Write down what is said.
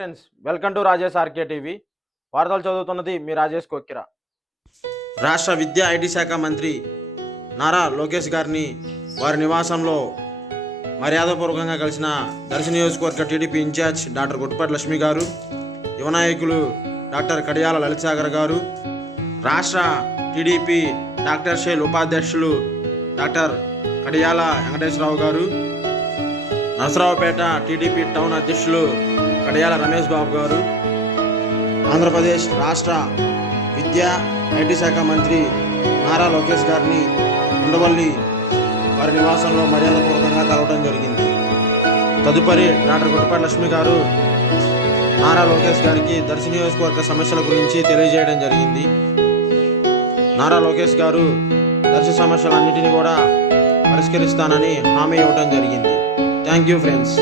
Friends welcome to Rajesh RK TV వార్తలు చదువుతున్నది మీ రాజేష్ కొక్కిరా. రాష్ట్ర విద్యా ఐటీ శాఖ మంత్రి నారా లోకేష్ గారిని వారి నివాసంలో మర్యాదపూర్వకంగా కలిసిన దర్శన నియోజకవర్గ TDP incharge doctor Guttupati Lakshmi గారు యువనాయకులు డాక్టర్ కడియాల లలిత్సాగర్ గారు రాష్ట్ర టీడీపీ డాక్టర్ షేల్ ఉపాధ్యక్షులు డాక్టర్ కడియాల వెంకటేశ్వరరావు గారు నరసరావుపేట టీడీపీ టౌన్ అధ్యక్షులు కడియాల రమేష్ బాబు గారు. ఆంధ్రప్రదేశ్ రాష్ట్ర విద్యా ఐటీ శాఖ మంత్రి నారా లోకేష్ గారిని ఉండవల్లి వారి నివాసంలో మర్యాదపూర్వకంగా కలవడం జరిగింది. తదుపరి డాక్టర్ గుట్టపాటి లక్ష్మి గారు నారా లోకేష్ గారికి దర్శి నియోజకవర్గ సమస్యల గురించి తెలియజేయడం జరిగింది. నారా లోకేష్ గారు దర్శ సమస్యలన్నింటినీ కూడా పరిష్కరిస్తానని హామీ ఇవ్వడం జరిగింది. Thank you friends.